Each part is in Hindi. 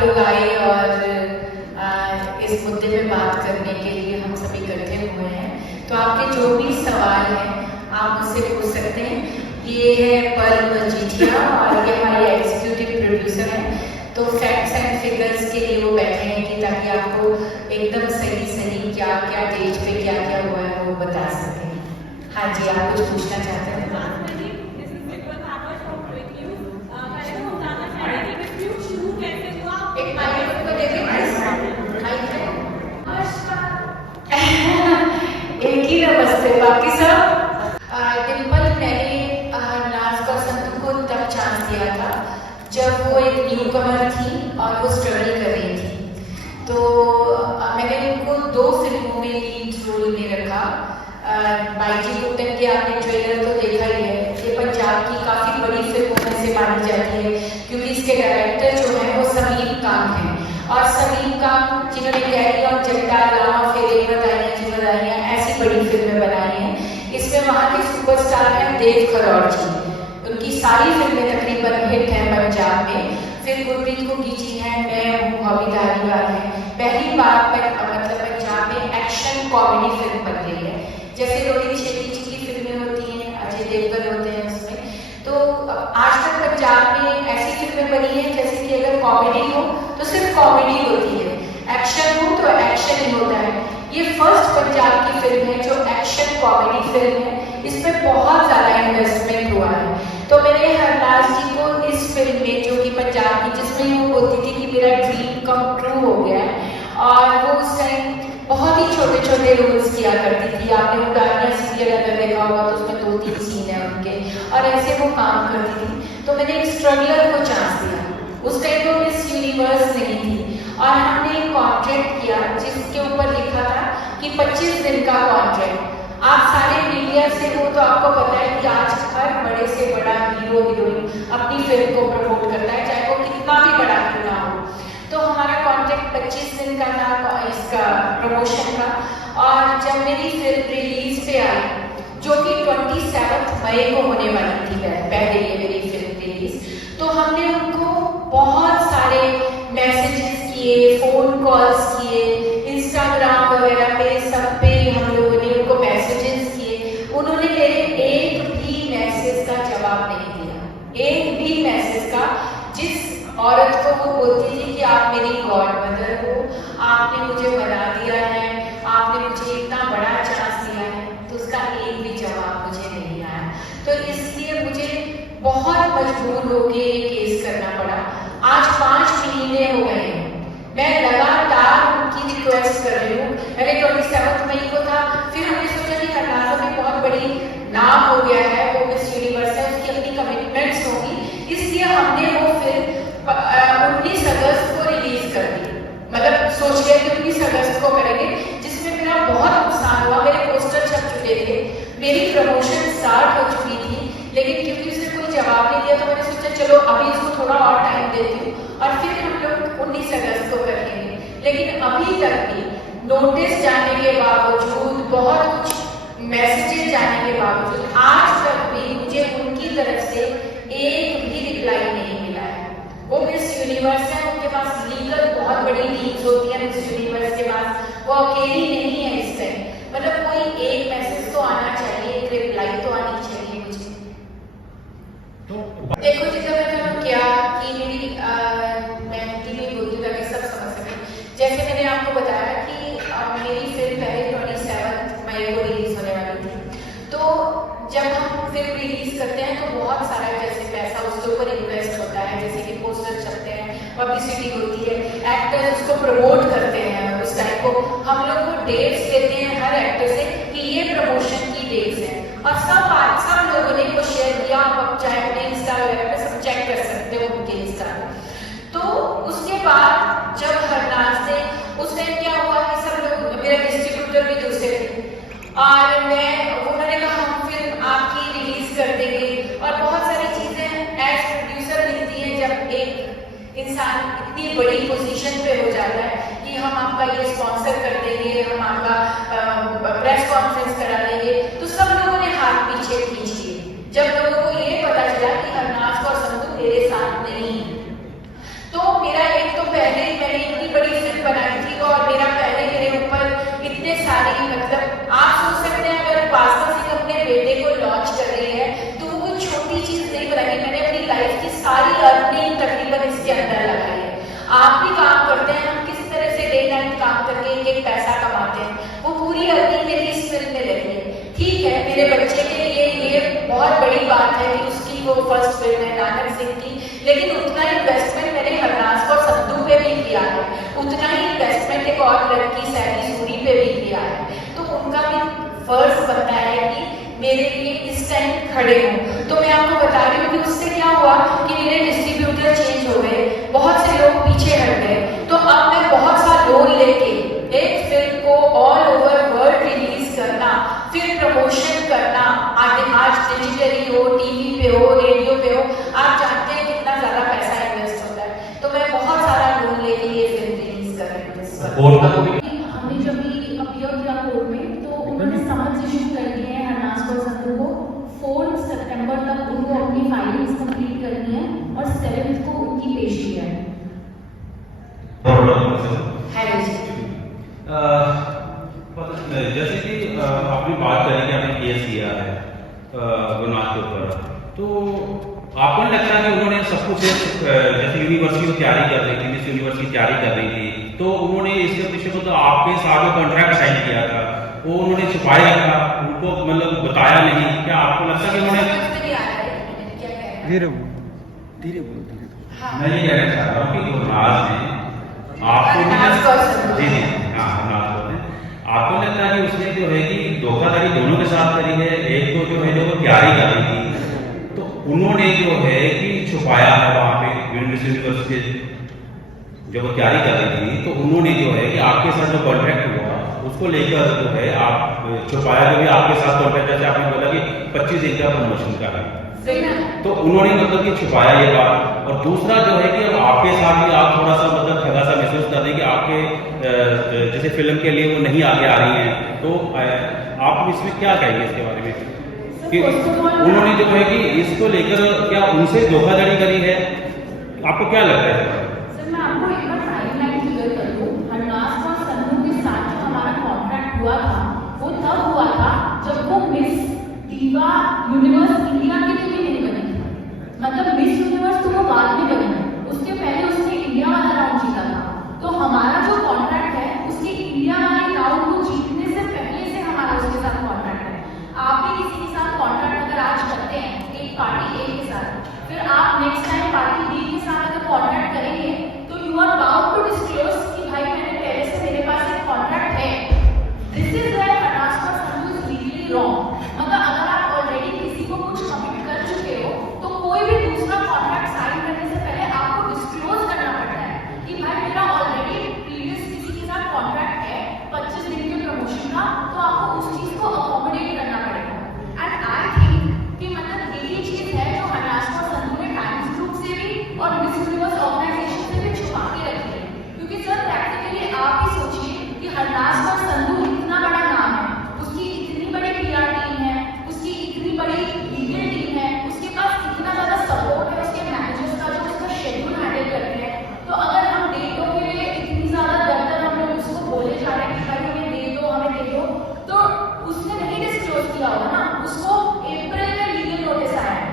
आप लोग आए और इस मुद्दे पे बात करने के लिए हम सभी इकट्ठे हुए हैं। तो आपके जो भी सवाल हैं आप मुझसे पूछ सकते हैं। ये है पर्ल मजीठिया और ये हमारे एग्जीक्यूटिव प्रोड्यूसर हैं। तो फैक्ट्स एंड फिगर्स के लिए वो बैठे हैं कि ताकि आपको एकदम सही क्या क्या डेट पे क्या क्या हुआ है वो बता सकें। हाँ जी, आप कुछ पूछना चाहते हैं? एक माइक्रोफोन को देखें। एक ही नमस्ते, बाकी सब। डिम्पल, मैंने नाज और संतू को तब चांस दिया था जब वो एक न्यू कमर थी और वो स्ट्रगल कर रही थी। तो मैंने उनको 2 फिल्मों में लीड रोल में रखा। बाईजी कुट्टन के आपने ट्रेलर तो देखा ही है। ये पंजाब की काफ़ी बड़ी फिल्मों में से मानी जाती है क्योंकि इसके डायरेक्टर जो है वो सलीम काम है। और सलीम काम जिन्होंने कैरी और जट्टा, लामा फेरे, बधाइयाँ ऐसी बड़ी फिल्में बनाई हैं। इसमें वहाँ के सुपरस्टार हैं देव खरौड़ जी। उनकी सारी फिल्में तकरीबन हिट हैं पंजाब में। फिर गुरप्रीत घुग्गी जी हैं, मैं हूँ, अभी धारीवाल है। पहली बार मतलब पंजाब में एक्शन कॉमेडी फिल्म बन रही है। जैसे रोहित शेट्टी जी की फिल्में होती हैं, अजय देवगन होते हैं उसमें। तो आज तक पंजाब में ऐसी फिल्में बनी हैं जैसे कि अगर कॉमेडी हो तो सिर्फ कॉमेडी होती है, एक्शन हो तो एक्शन ही होता है। ये फर्स्ट पंजाब की फिल्म है जो एक्शन कॉमेडी फिल्म है। इसमें बहुत ज़्यादा इन्वेस्टमेंट हुआ है। तो मैंने हरनाज जी को इस फिल्म में जो कि पंजाब की, जिसमें वो बोलती थी कि मेरा ड्रीम कम ट्रू हो गया है, और वो उस टाइम बहुत ही छोटे छोटे रोल्स किया करती थी। आपने उड़ानिया सीरियल अगर देखा होगा तो उसमें 2-3 सीन है उनके, और ऐसे वो काम करती थी। तो मैंने एक स्ट्रगलर को चांस दिया। उस टाइम वो मिस यूनिवर्स नहीं थी और हमने एक कॉन्ट्रैक्ट किया जिसके ऊपर लिखा था कि 25 दिन का कॉन्ट्रैक्ट। आप सारे मीडिया से हो तो आपको पता है कि आज हर बड़े से बड़ा हीरो हीरोइन अपनी फिल्म को प्रमोट करता है, चाहे वो कितना भी बड़ा क्यों ना हो। तो हमारा कॉन्ट्रैक्ट 25 दिन का था इसका प्रमोशन का। और जब मेरी फिल्म रिलीज पे आई जो कि 27 मई को होने वाली थी, पहले ये मेरी फिल्म रिलीज, तो हमने उनको बहुत सारे मैसेजेस किए, फोन कॉल्स किए, इंस्टाग्राम वगैरह पे सब पे हम लोगों ने उनको मैसेजेस किए। उन्होंने मेरे एक भी मैसेज का जवाब नहीं दिया, एक भी मैसेज का। जिस औरत को वो बोलती थी कि आप मेरी गॉड मदर हो, आपने मुझे बना दिया है, आपने मुझे इतना बड़ा चांस दिया है, तो उसका एक भी जवाब मुझे नहीं आया। तो इसलिए मुझे बहुत मजबूर होकर ये केस करना पड़ा। आज 5 महीने हो गए हैं, मैं लगातार उनकी रिक्वेस्ट कर रही हूँ। पहले 27 मई को था, फिर हमने सोचा कि हरनाज़ा में बहुत बड़ी नाम हो गया है, वो मिस यूनिवर्स है, उसकी अपनी कमिटमेंट्स होगी, इसलिए हमने वो फिल्म 19 अगस्त को रिलीज कर दी। मतलब सोच लिया कि 19 अगस्त को करेंगे, जिसमें मेरा बहुत नुकसान हुआ। मेरे पोस्टर छप चुके थे, मेरी प्रमोशन स्टार्ट हो चुकी थी, लेकिन क्योंकि उसने कोई जवाब नहीं दिया तो मैंने सोचा चलो अभी इसको थोड़ा और टाइम देती हूँ और फिर हम लोग 19 अगस्त को कर लेंगे। लेकिन अभी तक भी नोटिस जाने के बावजूद, बहुत कुछ मैसेजेस जाने के बावजूद, आज तक भी मुझे उनकी तरफ से एक भी रिप्लाई नहीं मिला है। वो मिस यूनिवर्स है, उनके पास लीगल बहुत बड़ी टीम्स होती है मिस यूनिवर्स के पास, वो अकेली नहीं है इस टाइम। मतलब कोई एक मैसेज तो आना चाहिए, एक रिप्लाई तो आनी चाहिए मुझे। तो देखो जी, जब मैंने क्या कि मैं हिंदी में बोलती हूँ ताकि सब समझ सकें। जैसे मैंने आपको बताया कि मेरी फिल्म पहले 27 मई को रिलीज होने वाली थी। तो जब हम फिल्म रिलीज करते हैं तो बहुत सारा जैसे पैसा उसके ऊपर इन्वेस्ट होता है, जैसे कि पोस्टर छपते हैं, पब्लिसिटी होती है, एक्टर्स उसको प्रमोट करते हैं। उस टाइम को हम लोग को डेट्स देते हैं हर एक्टर से कि ये प्रमोशन की डेट्स हैं, और सब लोगों ने वो शेयर किया। आप चाहे अपने इंस्टा वगैरह पे सब चेक कर सकते हो उनके इंस्टा। तो उसके बाद जब हरनाज ने, उस टाइम क्या हुआ कि सब लोग, मेरा डिस्ट्रीब्यूटर भी दूसरे थे और उन्होंने कहा हम फिल्म आपकी रिलीज कर देंगे, और बहुत सारी चीजें एज प्रोड्यूसर मिलती हैं जब एक इंसान इतनी बड़ी पोजीशन पे हो जाता है कि हम आपका ये स्पॉन्सर कर देंगे, हम आपका प्रेस कॉन्फ्रेंस करा देंगे। तो सब लोगों ने हाथ पीछे खींच लिए जब लोगों को ये पता चला कि हरनाज और संतू मेरे साथ नहीं। तो मेरा एक तो पहले फर्स्ट फिल्म है नानक सिंह की, लेकिन उतना इन्वेस्टमेंट मैंने हरनाज और संधू पे भी किया है, उतना ही इन्वेस्टमेंट एक और लड़की सैनी सूरी पे भी किया है। तो उनका भी फर्ज बनता है कि मेरे लिए इस टाइम खड़े हों। तो मैं आपको बता रही हूँ कि उससे क्या हुआ कि मेरे डिस्ट्रीब्यूटर चेंज हो गए, बहुत से लोग पीछे हट गए, तो अब मैं बहुत सा लोन लेके एक फिल्म को ऑल ओवर वर्ल्ड रिलीज करना, फिर प्रमोशन करना, आज डिजिटली हो, टीवी पे हो, रेडियो पे हो, आप जानते हैं कितना ज्यादा पैसा इन्वेस्ट होता है। तो मैं बहुत सारा लोन लेके ये फिल्म रिलीज कर रही हूँ। हमने जब भी अपीयर किया कोर्ट में तो उन्होंने समन्स इशू कर दिए हैं हरनाज और संधू को। 4 सितंबर तक उनको अपनी फाइलिंग्स कंप्लीट करनी है और 7 को उनकी पेशी है। जैसे कि आपने बात करी कि आपने केस किया है गुनाह के ऊपर, तो आपको नहीं लगता कि उन्होंने सब कुछ जैसे यूनिवर्सिटी की तैयारी कर रही थी, मिस यूनिवर्सिटी की तैयारी कर रही थी, तो उन्होंने इसके पीछे को तो आपके साथ जो कॉन्ट्रैक्ट साइन किया था वो उन्होंने छुपाया रखा, उनको मतलब बताया नहीं? क्या आपको लगता है कि उन्होंने धीरे बोलो धीरे मैं ये कहना चाह रहा हूँ कि गुनाह ने आपको जी जी हाँ आपको लगता है कि उसने जो है कि धोखाधड़ी दोनों के साथ करी है? एक तो जो है जो वो तैयारी कर रही थी तो उन्होंने जो है कि छुपाया है वहाँ पे यूनिवर्सिटी जब वो तैयारी कर रही थी, तो उन्होंने जो है कि आपके साथ जो कॉन्ट्रैक्ट हुआ उसको लेकर जो है आप छुपाया, जो भी आपके साथ कॉन्ट्रैक्ट, जैसे आपने बोला कि 25 दिन का प्रमोशन का है, तो उन्होंने मतलब कि छुपाया ये बात। और दूसरा जो है कि अब आपके साथ भी आप थोड़ा सा मतलब ठगा सा महसूस कर दें कि आपके जैसे फिल्म के लिए वो नहीं आगे आ रही हैं, तो आप इसमें क्या कहेंगे इसके बारे में कि उन्होंने जो है कि इसको लेकर क्या उनसे धोखाधड़ी करी है? आपको क्या लगता है? सर मैं आपको एक बार टाइमलाइन क्लियर कर दूं। हरनाज और संधू के साथ जो हमारा कॉन्ट्रैक्ट हुआ था वो तब हुआ था जब वो मिस दीवा यूनिवर्स इंडिया के लिए नहीं बनी थी, मतलब मिस यूनिवर्स तो वो बाद में बनी, उसके पहले उसने इंडिया वाला राउंड जीता था। तो हमारा जो कॉन्ट्रैक्ट है उसके इंडिया वाले राउंड को जीतने से पहले से हमारा उसके साथ कॉन्ट्रैक्ट है। आप भी किसी के साथ कॉन्ट्रैक्ट अगर आज करते हैं एक पार्टी ए के साथ, फिर आप नेक्स्ट टाइम पार्टी बी के साथ अगर कॉन्ट्रैक्ट करेंगे तो you are bound to disclose कि भाई मैंने पहले से मेरे पास एक कॉन्ट्रैक्ट है। दिस इज वेयर हरनाज और संधू इज लीगली रॉन्ग। मतलब अगर आप ऑलरेडी किसी को कुछ कमिट कर चुके हो तो कोई भी दूसरा कॉन्ट्रैक्ट साइन करने से पहले आपको डिस्क्लोज करना पड़ता है कि भाई मेरा ऑलरेडी प्रीवियस किसी के साथ कॉन्ट्रैक्ट है 25 दिन के प्रमोशन का, तो आपको उस चीज को अकोमोडेट करना पड़ेगा। एंड आई थिंक कि मतलब यही चीज है जो हरनाज और संधू ने टाइम्स ग्रुप से भी और मिस यूनिवर्स ऑर्गेनाइजेशन से भी छुपा के रखी है। क्योंकि सर प्रैक्टिकली आप ही सोचिए कि हरनाज और संधू इतना बड़ा नाम है, उसकी इतनी बड़ी PR टीम है, उसकी इतनी बड़ी लीगल टीम है, उसके पास इतना ज्यादा सपोर्ट है उसके मैनेजर्स का जो उसका शेड्यूल हैंडल करते हैं। तो अगर हम डेटों के लिए इतनी ज्यादा दर हम लोग उसको बोले जा रहे हैं कि भाई हमें दे दो हमें दे दो, तो उसने नहीं डिस्क्लोज किया होगा ना। उसको अप्रैल में लीगल नोटिस आया है,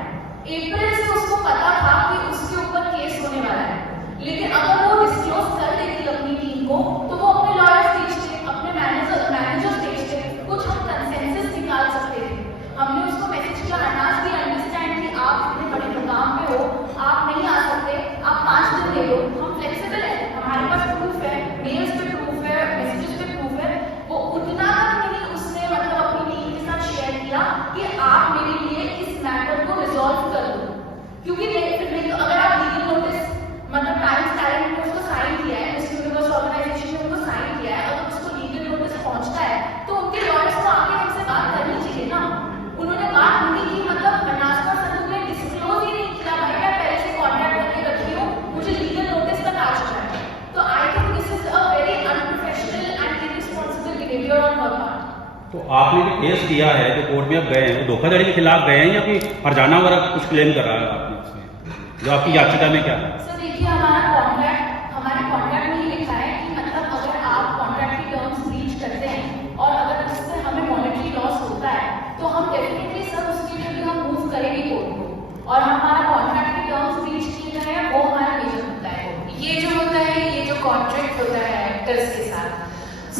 अप्रैल से उसको पता था कि उसके ऊपर केस होने वाला है, लेकिन अगर वो डिस्क्लोज कर देती अपनी टीम को तो वो अपने लॉयर्स भेजते, अपने मैनेजर्स भेजते, कुछ हम कंसेंसस निकाल सकते थे। हमने उसको मैसेज किया हरनाज भी अंडरस्टैंड कि आप इतने बड़े प्रोग्राम पे हो, आप नहीं आ सकते, आप 5 दिन ले लो, हम फ्लेक्सिबल है, हमारे पास प्रूफ है, मेल्स पे प्रूफ है, मैसेजेस पे प्रूफ है। वो उतना तक नहीं उसने मतलब अपनी टीम के साथ शेयर किया कि आप मेरे लिए इस मैटर को रिजॉल्व कर दो, क्योंकि नहीं तो अगर आप लीगल नोटिस मतलब टाइम्स टैलेंट ने उसको साइन किया है, मिस यूनिवर्स ऑर्गेनाइजेशन ने उसको साइन किया है, अगर उसको लीगल नोटिस पहुंचता है तो उनके लॉयर्स को आके हमसे बात करनी चाहिए ना। उन्होंने बात नहीं की, मतलब हरनाज और संधू ने डिस्क्लोज ही नहीं किया भाई मैं पहले से कॉन्ट्रैक्ट करके रखी हूँ, मुझे लीगल नोटिस तक आ चुका है। तो I think this is a very unprofessional and irresponsible behaviour on her part. तो आपने जो केस किया है, जो कोर्ट में अब गए हैं, वो धोखाधड़ी के खिलाफ गए हैं या कोई हरजाना वगैरह कुछ क्लेम कर रहा है आपने इसमें, जो आपकी याचिका में क्या है? सर देखिए हमारे कॉन्ट्रैक्ट में ये लिखा है कि मतलब अगर आप कॉन्ट्रैक्ट की टर्म्स ब्रीच करते हैं और अगर उससे हमें मॉनेटरी लॉस होता है तो हम डेफिनेटली सर उसके लिए भी हम मूव करेंगे कोर्ट को, और हमारा कॉन्ट्रैक्ट की टर्म्स ब्रीच किए गए हैं वो हमारा मेजर होता है। ये जो होता है, ये जो कॉन्ट्रैक्ट होता है एक्टर्स के साथ,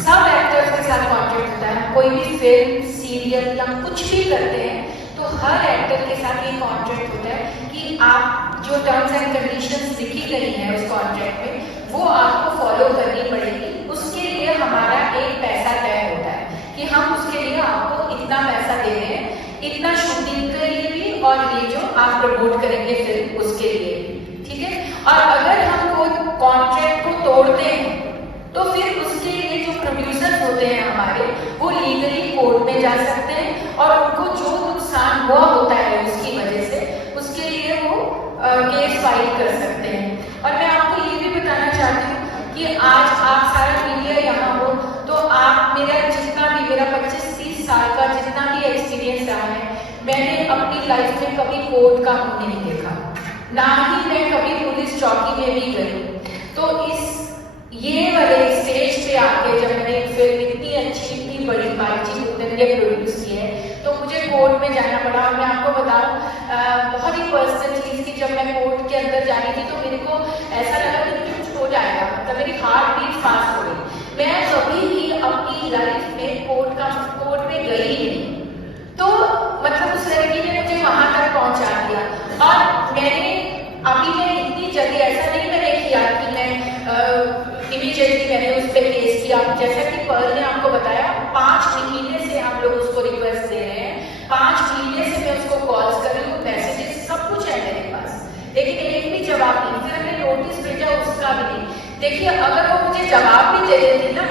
सब एक्टर्स के साथ कॉन्ट्रैक्ट होता है। कोई भी फिल्म सीरियल या कुछ भी करते हैं तो हर एक्टर के साथ ये कॉन्ट्रैक्ट होता है कि आप जो टर्म्स एंड कंडीशंस लिखी गई हैं उस कॉन्ट्रैक्ट में वो आपको फॉलो करनी पड़ेगी। उसके लिए हमारा एक पैसा तय होता है कि हम उसके लिए आपको इतना पैसा दे रहे हैं, इतना शूटिंग के लिए भी और ये जो आप प्रमोट करेंगे फिल्म उसके लिए भी, ठीक है। और अगर हम वो कॉन्ट्रैक्ट को तोड़ते हैं तो फिर उसके लिए जो प्रोड्यूसर होते हैं हमारे वो लीगली कोर्ट में जा सकते हैं और उनको जो नुकसान हुआ होता है उसकी वजह से उसके लिए वो केस फाइल कर सकते हैं। और मैं आपको ये भी बताना चाहती हूँ कि आज आप सारा मीडिया यहाँ हो तो आप मेरा जितना भी मेरा 25-30 साल का जितना भी एक्सपीरियंस रहा है मैंने अपनी लाइफ में कभी कोर्ट का मुंह नहीं देखा, ना ही मैं कभी पुलिस चौकी में भी गई। तो ये वाले स्टेज पे आके जब मैंने फिल्म इतनी अच्छी इतनी बड़ी बाईजी कुंदन ने प्रोड्यूस की है तो मुझे कोर्ट में जाना पड़ा। और मैं आपको बताऊं बहुत ही पर्सनल चीज़ की, जब मैं कोर्ट के अंदर जानी थी तो मेरे को ऐसा लगा कि कुछ हो जाएगा, मतलब मेरी हार्ट बीट फास्ट हो गई। मैं कभी भी अपनी लाइफ में कोर्ट में गई ही नहीं। तो मतलब उस लड़की ने मुझे वहां तक पहुंचा दिया। और मैंने अभी मैं इतनी जल्दी ऐसा नहीं मैंने किया कि मैं इमीडिएटली मैंने उस पर केस किया। जैसा कि पर्ल ने आपको बताया 5 महीने से हम लोग उसको रिक्वेस्ट दे रहे हैं, 5 महीने से मैं उसको कॉल्स कर रही हूँ, मैसेजेस सब कुछ है मेरे पास, लेकिन एक भी जवाब नहीं। फिर हमने नोटिस भेजा उसका भी नहीं। देखिए अगर वो मुझे जवाब भी दे देती ना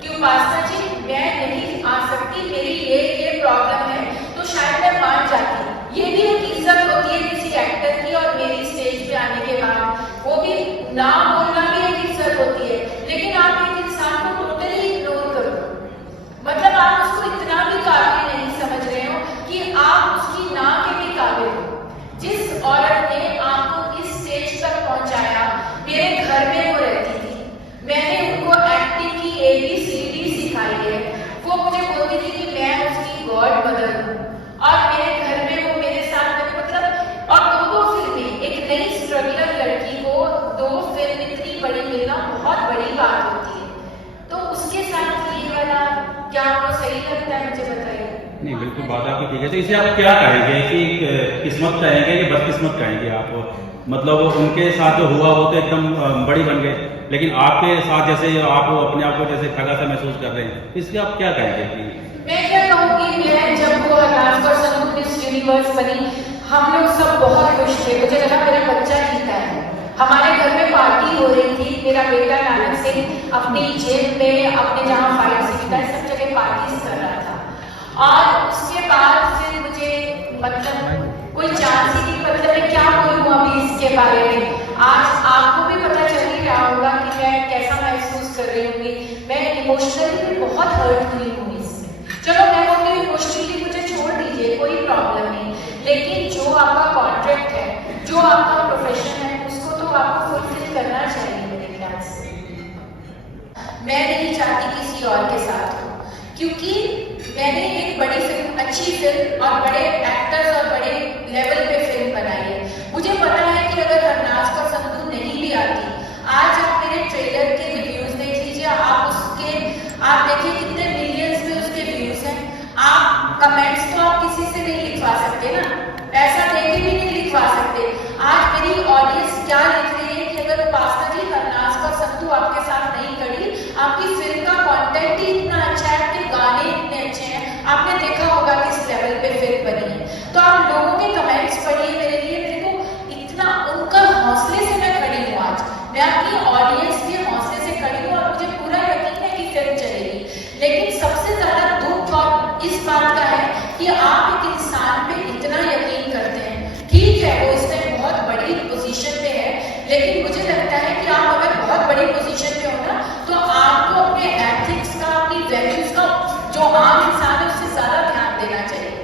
कि उपासना जी मैं नहीं आ सकती, मेरी ये प्रॉब्लम है, तो शायद मैं मान जाती। ये भी एक इज्जत होती है किसी एक्टर की, और मेरी स्टेज पे आने के बाद वो भी ना बोलना भी एक इज्जत होती है। लेकिन आप एक इंसान को टोटली इग्नोर कर दो, मतलब आप उसको इतना भी काबिल नहीं समझ रहे हो कि आप उसकी ना के भी काबिल हो। जिस औरत ने आपको इस स्टेज तक पहुंचाया, मेरे घर में वो रहती थी, मैंने उनको एक्टिंग की ABCD सिखाई है, वो मुझे बोलती थी कि मैं उसकी गॉड मदर हूँ, और मेरे घर में वो मेरे साथ मतलब, और 2 फिल्में, एक नई स्ट्रगलर लड़की को 2 फिल्म इतनी बड़ी मिलना बहुत बड़ी बात होती है। तो उसके साथ ये वाला क्या आपको सही लगता है, मुझे बताइए। नहीं बिल्कुल बात आपकी ठीक है। तो इसे आप क्या कहेंगे कि किस्मत कहेंगे कि बदकिस्मत कहेंगे आप? मतलब उनके साथ जो हुआ वो तो एकदम बड़ी बन गए, लेकिन आपके साथ जैसे आप अपने आप को जैसे ठगा सा महसूस कर रहे हैं, इसलिए आप क्या कहेंगे? कि मैं क्या कहूँगी, मैं जब वो नाच और संगीत मिस यूनिवर्स बनी हम लोग सब बहुत खुश थे, मुझे लगा मेरा बच्चा जीता है। हमारे घर में पार्टी हो रही थी, मेरा बेटा नानक सिंह अपनी जेब में अपने जहाँ फाइट सीखता है सब जगह पार्टीज कर रहा था। और उसके बाद फिर मुझे मतलब कोई चांस ही नहीं, मतलब मैं क्या बोलूँ अभी इसके बारे में। आज आपको भी पता चल ही रहा होगा कि मैं कैसा महसूस कर रही हूँ। मैं इमोशनली भी बहुत हर्ट हुई हूँ इसमें। चलो मैं बोलती हूँ इमोशनली मुझे छोड़ दीजिए, कोई प्रॉब्लम नहीं, लेकिन जो आपका कॉन्ट्रैक्ट है, जो आपका प्रोफेशन है, उसको तो आपको फुलफिल करना चाहिए मेरे ख्याल से। मैं नहीं चाहती किसी और के साथ हो, क्योंकि मैंने एक बड़ी फिल्म, अच्छी फिल्म और बड़े एक्टर्स और बड़े लेवल पे फिल्म बनाई है। मुझे पता है कि अगर हरनाज और संधू नहीं भी आती, आज आप मेरे ट्रेलर के रिव्यूज देख लीजिए, आप देखिए कितने मिलियंस में उसके व्यूज हैं। आप कमेंट्स तो आप किसी से नहीं लिखवा सकते ना, ऐसा देख के भी नहीं लिखवा सकते। आज मेरी ऑडियंस क्या लिख रही है कि अगर उपासना जी हरनाज और संधू आपके साथ नहीं खड़ी, आपकी फिल्म का कंटेंट ही इतना अच्छा है, आपके गाने इतने अच्छे हैं, आपने देखा होगा किस लेवल पे फिल्म बनी है। तो आप लोगों के कमेंट्स पढ़िए, मेरे लिए मेरे को इतना उनका हौसले से मैं खड़ी हूँ। आज मैं अपनी ऑडियंस के हौसले से खड़ी हूँ और मुझे पूरा यकीन है कि फिल्म चलेगी। लेकिन सबसे ज्यादा दुख और इस बात का है कि आप एक इंसान पे इतना यकीन करते हैं। ठीक है वो इस टाइम बहुत बड़ी पोजीशन पे है, लेकिन मुझे लगता है कि आप अगर बहुत बड़ी पोजीशन पे हो ना, तो आपको अपने एथिक्स का, अपनी वैल्यूज का, जो आम इंसान है उससे ज्यादा ध्यान देना चाहिए।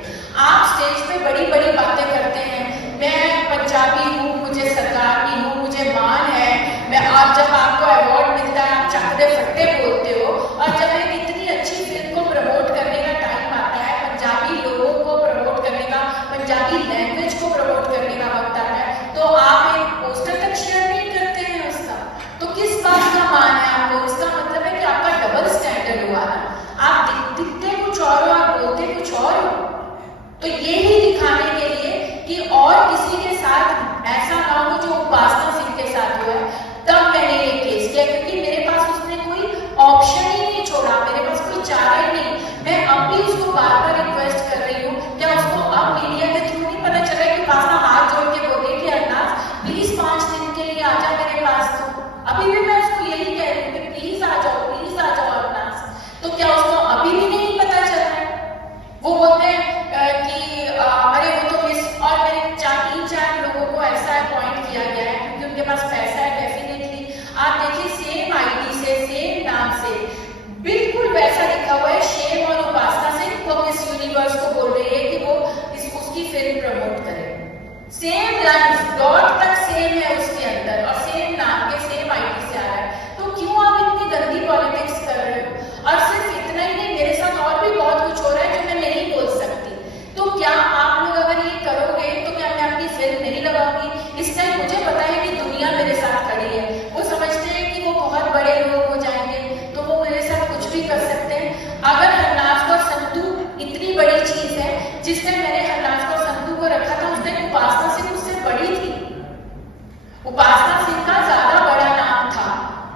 आप स्टेज पे बड़ी बड़ी बातें करते हैं, मैं पंजाबी हूँ, मुझे सरकार की हूँ, मुझे मान है, मैं आप जब आपको अवार्ड मिलता है आप चकदे फट्टे बोलते हो, और जब एक इतनी अच्छी फिल्म को प्रमोट करने का टाइम आता है, पंजाबी लोगों को प्रमोट करने का, पंजाबी लैंग्वेज को प्रमोट करने का वक्त आता है, तो आप एक पोस्टर तक शेयर नहीं करते हैं उसका। तो किस बात का मान है आपको? इसका मतलब है कि आपका डबल स्टैंडर्ड हुआ ना, आप दिखते कुछ और हो, आप बोलते कुछ और हो। तो ये ही था वो जो उपासना सिंह के साथ हुआ है, तब मैंने ये केस किया, क्योंकि मेरे पास उसने कोई ऑप्शन ही नहीं छोड़ा, मेरे पास कोई चारा ही नहीं। मैं अब भी उसको बार बार रिक्वेस्ट कर रही हूँ, क्या उसको अब मीडिया के थ्रू नहीं पता चला कि उपासना हाथ जोड़ के बोले कि अरनाज प्लीज 5 दिन के लिए आ जा मेरे पास। तो अभी भी मैं उसको यही कह रही हूँ कि प्लीज आ जाओ अरनाज। तो क्या उसको अभी भी नहीं पता चल रहा है? वो बोलते हैं कि अरे वो तो मिस, और मेरे 3-4 लोगों को ऐसा अपॉइंट किया गया है क्योंकि उनके पास पैसा है। डेफिनेटली आप देखिए सेम आईडी से, सेम नाम से, बिल्कुल वैसा लिखा हुआ है शेम और उपासना सिंह। वो मिस यूनिवर्स को बोल रही है कि वो उसकी फिल्म प्रमोट करे। सेम लाइन्स, डॉट तक सेम है उसके अंदर, और सेम नाम के सेम आईडी से आ रहा है। तो क्यों आप इतनी गंदी पॉलिटिक्स कर रहे हो? और सिर्फ इतना ही नहीं, मेरे साथ और भी बहुत कुछ हो रहा है जो मैं नहीं बोल सकती। तो क्या आप लोग अगर ये करोगे तो क्या मैं अपनी फिल्म नहीं लगाऊंगी? इस टाइम मुझे पता है कि दुनिया मेरे साथ खड़ी है, वो समझते हैं कि वो बहुत बड़े लोग हो जाएंगे तो वो मेरे साथ कुछ भी कर सकते हैं। अगर हरनाज और संतू इतनी बड़ी चीज है, जिस टाइम मैंने हरनाज और संतू को रखा था उस टाइम उपासना सिंह उससे बड़ी थी, उपासना सिंह का ज्यादा बड़ा नाम था।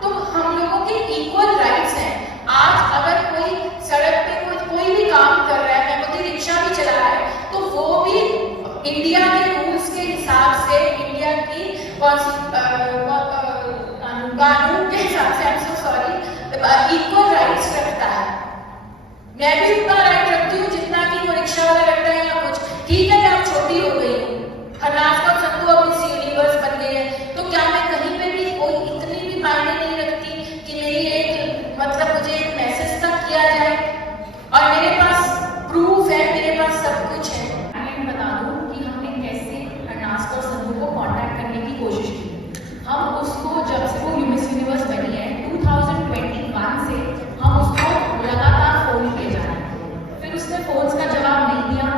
तो हम लोगों के इक्वल राइट्स हैं। आज अगर कोई सड़क पे कोई भी काम कर रहा है, मैं खुद रिक्शा भी चला रहा है, तो वो भी इंडिया के रूल्स के हिसाब से, इंडिया की कानून के हिसाब से, I am so sorry, equal rights रखता है। मैं भी उतना राइट रखती हूँ जितना कि वो रिक्शा वाला रखता है या कुछ। ठीक है, मैं अब छोटी हो गई हूँ, हरनाज और संतू अब इस यूनिवर्स बन गई है, तो क्या मैं कहीं पे भी कोई इतनी भी मायने नहीं रखती कि मेरी एक मतलब मुझे एक मैसेज तक किया जाए? और मेरे पास प्रूफ है, मेरे पास सब कुछ है। मैं बता दूं कि हमने कैसे हरनाज और संतू को कांटेक्ट करने की कोशिश की। हम उसको जब से वो मिस यूनिवर्स बनी है 2021 से हम उसको लगातार फोन किए जा रहे हैं, फिर उसने फोन्स का जवाब नहीं दिया।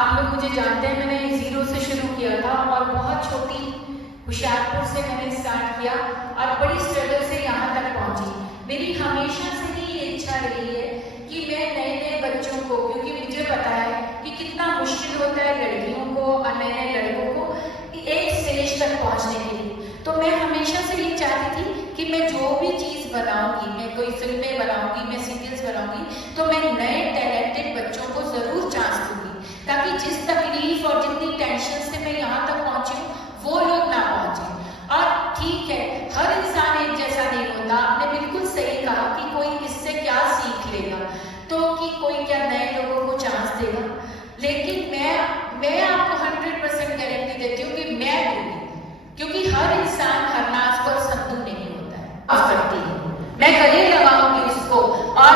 आप लोग मुझे जानते हैं, मैंने 0 से शुरू किया था और बहुत छोटी होशियारपुर से मैंने स्टार्ट किया और बड़ी स्ट्रगल से यहाँ तक पहुँची। मेरी हमेशा से ही ये इच्छा रही है कि मैं नए नए बच्चों को, क्योंकि मुझे पता है कि कितना मुश्किल होता है लड़कियों को और नए नए लड़कों को एक स्टेज तक पहुँचने के लिए, तो मैं हमेशा से ये चाहती थी कि मैं जो भी चीज़ बनाऊंगी, मैं कोई फिल्में बनाऊंगी, मैं सीरियल्स बनाऊंगी, तो मैं नए टैलेंटेड बच्चों को ज़रूर चांस दूंगी, ताकि जिस तकलीफ और जितनी टेंशन से मैं यहाँ तक पहुँची हूँ वो लोग ना पहुँचे। और ठीक है, हर इंसान एक जैसा नहीं होता, आपने बिल्कुल सही कहा कि कोई इससे क्या सीख लेगा, तो कि कोई क्या नए लोगों को चांस देगा, लेकिन मैं आपको 100% गारंटी देती हूँ कि मैं दूंगी, क्योंकि हर इंसान हरनाज और संतू नहीं होता है। आप करती हूँ, मैं गले लगाऊंगी उसको। और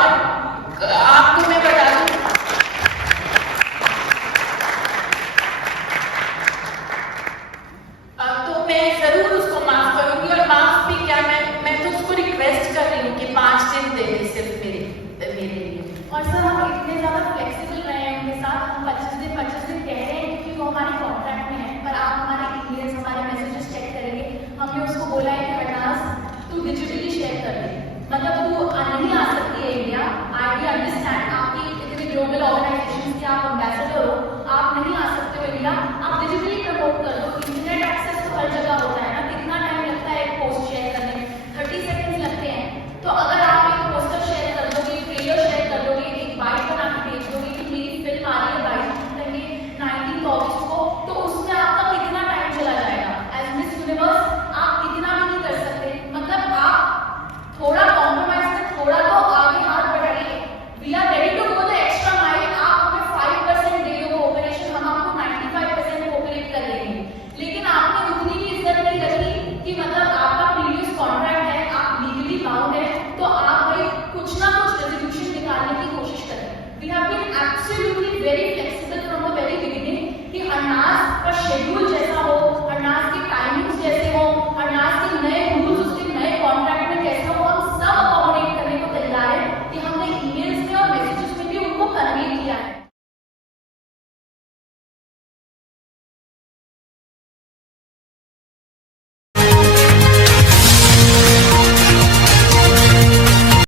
आपको मैं बता दूं, तो मैं जरूर उसको माफ करूंगी। और माफ भी क्या, मैं तो उसको रिक्वेस्ट कर रही हूँ कि 5 दिन दे दे सिर्फ मेरे लिए। और सर हम इतने ज़्यादा फ्लेक्सिबल रहे हैं उनके साथ, हम 25 दिन कह रहे हैं क्योंकि वो हमारे कॉन्ट्रैक्ट में है, पर आप हमारे ईमेल्स, हमारे मैसेजेस चेक करेंगे। हमने उसको बोला है कि हरनाज तू डिजिटली शेयर कर दे, मतलब तू नहीं आ सकती है इंडिया, आई अंडरस्टैंड, आपकी इतनी ग्लोबल ऑर्गेनाइजेशन